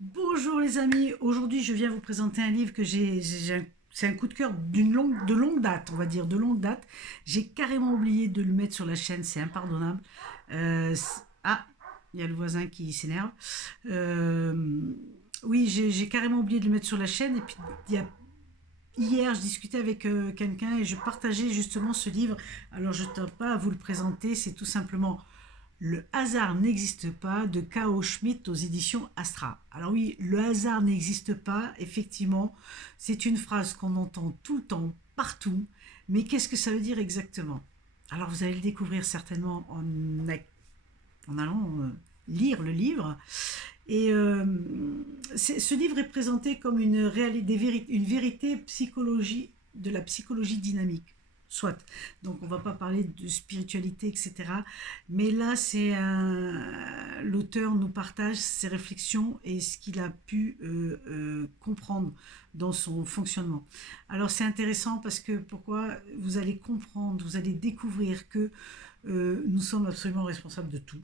Bonjour les amis, aujourd'hui je viens vous présenter un livre que c'est un coup de cœur de longue date, on va dire, de longue date. J'ai carrément oublié de le mettre sur la chaîne, c'est impardonnable. Ah, il y a le voisin qui s'énerve. Euh, oui, j'ai carrément oublié de le mettre sur la chaîne et puis hier je discutais avec quelqu'un et je partageais justement ce livre. Alors je ne tarde pas à vous le présenter, c'est tout simplement le hasard n'existe pas de K.O. Schmidt aux éditions Astra. Alors oui, le hasard n'existe pas, effectivement, c'est une phrase qu'on entend tout le temps, partout, mais qu'est-ce que ça veut dire exactement? Alors vous allez le découvrir certainement en allant lire le livre. Et ce livre est présenté comme une vérité psychologie, de la psychologie dynamique. Soit. Donc on ne va pas parler de spiritualité, etc. Mais là, l'auteur nous partage ses réflexions et ce qu'il a pu comprendre dans son fonctionnement. Alors c'est intéressant parce que pourquoi vous allez comprendre, vous allez découvrir que nous sommes absolument responsables de tout,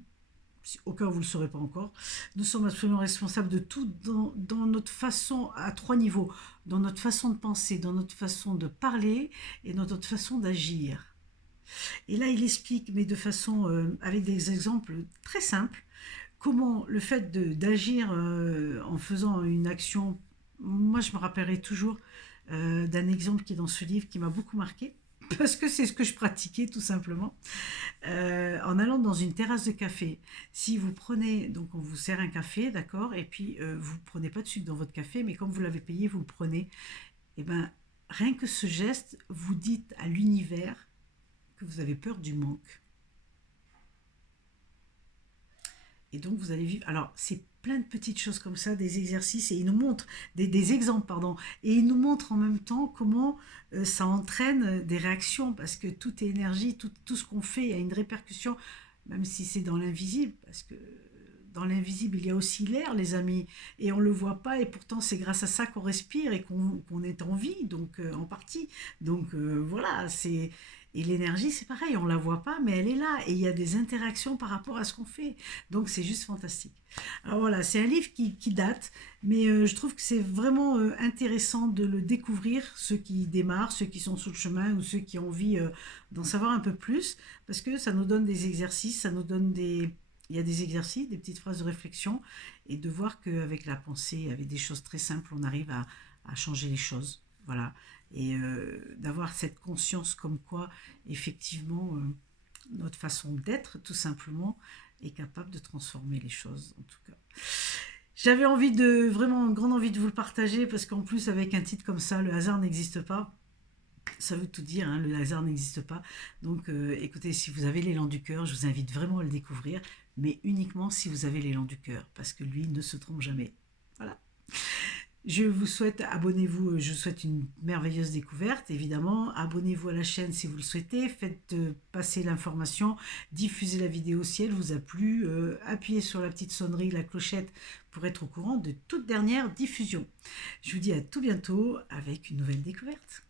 au cas où vous ne le saurez pas encore. Nous sommes absolument responsables de tout dans notre façon, à trois niveaux, dans notre façon de penser, dans notre façon de parler et dans notre façon d'agir. Et là, il explique, mais de façon, avec des exemples très simples, comment le fait d'agir en faisant une action, moi je me rappellerai toujours d'un exemple qui est dans ce livre qui m'a beaucoup marqué, parce que c'est ce que je pratiquais tout simplement. En allant dans une terrasse de café, si vous prenez, donc on vous sert un café, d'accord, et puis vous ne prenez pas de sucre dans votre café, mais comme vous l'avez payé, vous le prenez, et ben rien que ce geste, vous dites à l'univers que vous avez peur du manque. Et donc vous allez vivre. Alors c'est plein de petites choses comme ça, des exercices, et il nous montre des exemples, pardon, et il nous montre en même temps comment ça entraîne des réactions, parce que tout est énergie, tout ce qu'on fait a une répercussion, même si c'est dans l'invisible, parce que dans l'invisible il y a aussi l'air, les amis, et on ne le voit pas, et pourtant c'est grâce à ça qu'on respire et qu'on est en vie, donc en partie. Donc voilà, c'est. Et l'énergie, c'est pareil, on ne la voit pas, mais elle est là, et il y a des interactions par rapport à ce qu'on fait. Donc c'est juste fantastique. Alors voilà, c'est un livre qui date, mais je trouve que c'est vraiment intéressant de le découvrir, ceux qui démarrent, ceux qui sont sur le chemin ou ceux qui ont envie d'en savoir un peu plus, parce que ça nous donne des exercices, ça nous donne des. Il y a des exercices, des petites phrases de réflexion, et de voir qu'avec la pensée, avec des choses très simples, on arrive à changer les choses. Voilà. Et d'avoir cette conscience comme quoi, effectivement, notre façon d'être, tout simplement, est capable de transformer les choses, en tout cas. J'avais envie de, vraiment, grande envie de vous le partager, parce qu'en plus, avec un titre comme ça, le hasard n'existe pas, ça veut tout dire, hein, le hasard n'existe pas. Donc écoutez, si vous avez l'élan du cœur, je vous invite vraiment à le découvrir, mais uniquement si vous avez l'élan du cœur, parce que lui ne se trompe jamais. Voilà. Je vous souhaite, abonnez-vous, je vous souhaite une merveilleuse découverte, évidemment. Abonnez-vous à la chaîne si vous le souhaitez, faites passer l'information, diffusez la vidéo si elle vous a plu, appuyez sur la petite sonnerie, la clochette pour être au courant de toute dernière diffusion. Je vous dis à tout bientôt avec une nouvelle découverte.